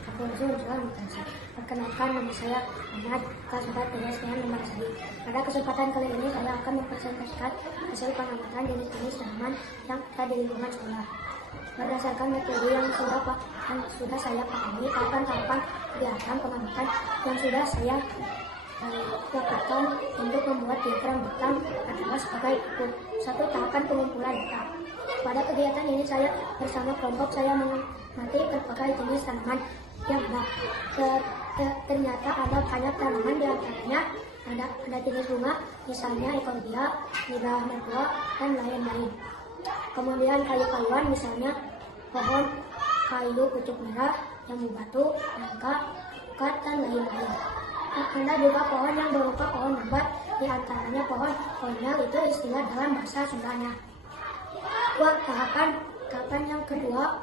Perkenalkan, nama saya Ahmad, kelas 4 PNS dengan nomor seri. Pada kesempatan kali ini saya akan mempresentasikan hasil pengamatan jenis-jenis tanaman yang ada di lingkungan sekolah. Berdasarkan metode yang sudah saya pahami, tahapan-tahapan kegiatan pengamatan yang sudah saya lakukan untuk membuat diagram batang adalah sebagai berikut. 1. Tahapan pengumpulan data. Pada kegiatan ini saya bersama kelompok saya mengamati berbagai jenis tanaman yang ada. Ternyata ada banyak tanaman, di antaranya ada jenis bunga, misalnya ekolibia, nida mertua, dan lain-lain. Kemudian kayu-kayuan, misalnya pohon kayu pucuk merah, jambu batu, nangka, ukat, dan lain-lain. Ada juga pohon yang berupa pohon lebat, di antaranya pohon konyol, itu istilah dalam bahasa Sundanya. Tahapan yang kedua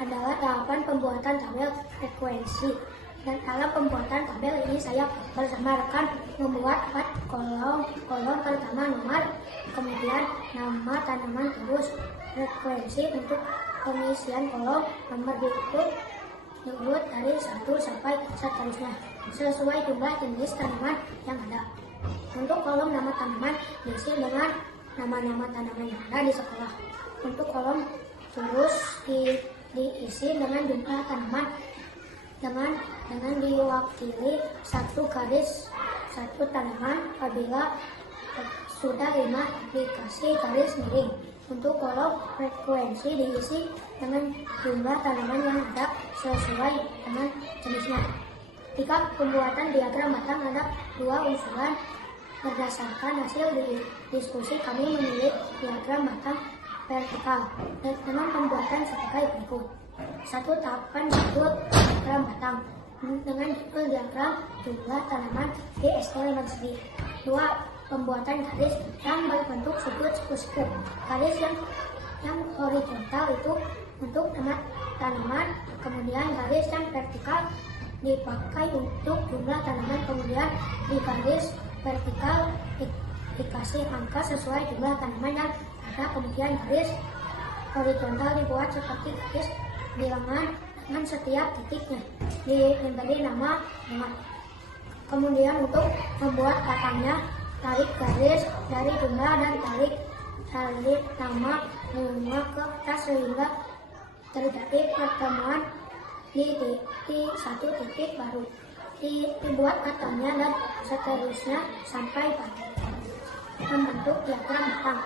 adalah tahapan pembuatan tabel frekuensi. Dan dalam pembuatan tabel ini saya bersama rekan membuat 4 kolom pertama nomor, kemudian nama tanaman, terus frekuensi untuk pengisian kolom, nomor diurut dari 1 sampai seterusnya sesuai jumlah jenis tanaman yang ada. Untuk kolom nama tanaman diisi dengan nama-nama tanaman yang ada di sekolah. Untuk kolom terus diisi dengan jumlah tanaman dengan diwakili 1 garis 1 tanaman apabila sudah 5 dikasih garis miring. Untuk kolom frekuensi diisi dengan jumlah tanaman yang ada sesuai dengan jenisnya. Ketika pembuatan diagram batang ada 2 usulan. Berdasarkan hasil diskusi kami memilih diagram batang vertikal dengan pembuatan sebagai berikut. 1. Tahapan disebut diagram batang dengan judul diagram jumlah tanaman di STL Mansri. 2. Pembuatan garis yang berbentuk sudut-sekup. Garis yang horizontal itu untuk tanaman, kemudian garis yang vertikal dipakai untuk jumlah tanaman, kemudian di garis vertikal dikasih angka sesuai jumlah tanaman yang ada, kemudian garis horizontal dibuat seperti garis bilangan dengan setiap titiknya diberi nama bunga. Kemudian untuk membuat batangnya, tarik garis dari jumlah dan tarik nama bunga ke atas sehingga terjadi pertemuan di satu titik baru. Dibuat batangnya dan seterusnya sampai pada membentuk diagram batang.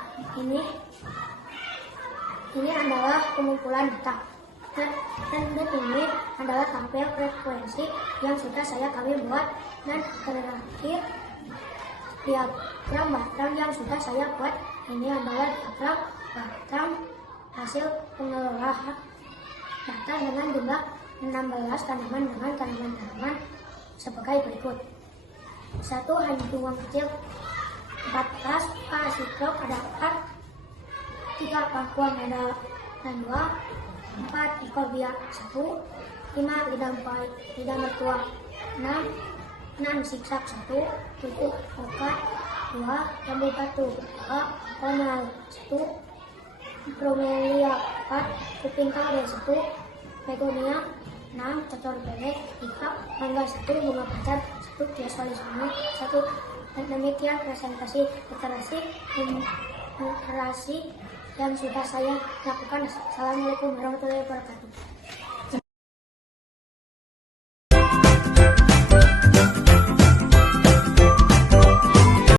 Ini adalah pengumpulan data. Dan ini adalah tabel frekuensi yang sudah kami buat. Dan terakhir diagram batang yang sudah saya buat. Ini adalah diagram batang hasil pengelolaan data dengan jumlah 16 tanaman dengan tanaman-tanaman sebagai berikut. 1. Hanjuang kecil 14, pasikrok ada 4, 3 pangkuan ada 2, 4 ekor biak 1, 5 lidah mertua 6 siksak 1, 7 okat 2, jambu batu 2, konal 1, bromelia 4, kuping karet 1, begonia 6, cocor belek 3, mangga 1, bunga pacar 1, biasalisme 1. Dan demikian presentasi literasi yang sudah saya lakukan. Assalamualaikum warahmatullahi wabarakatuh.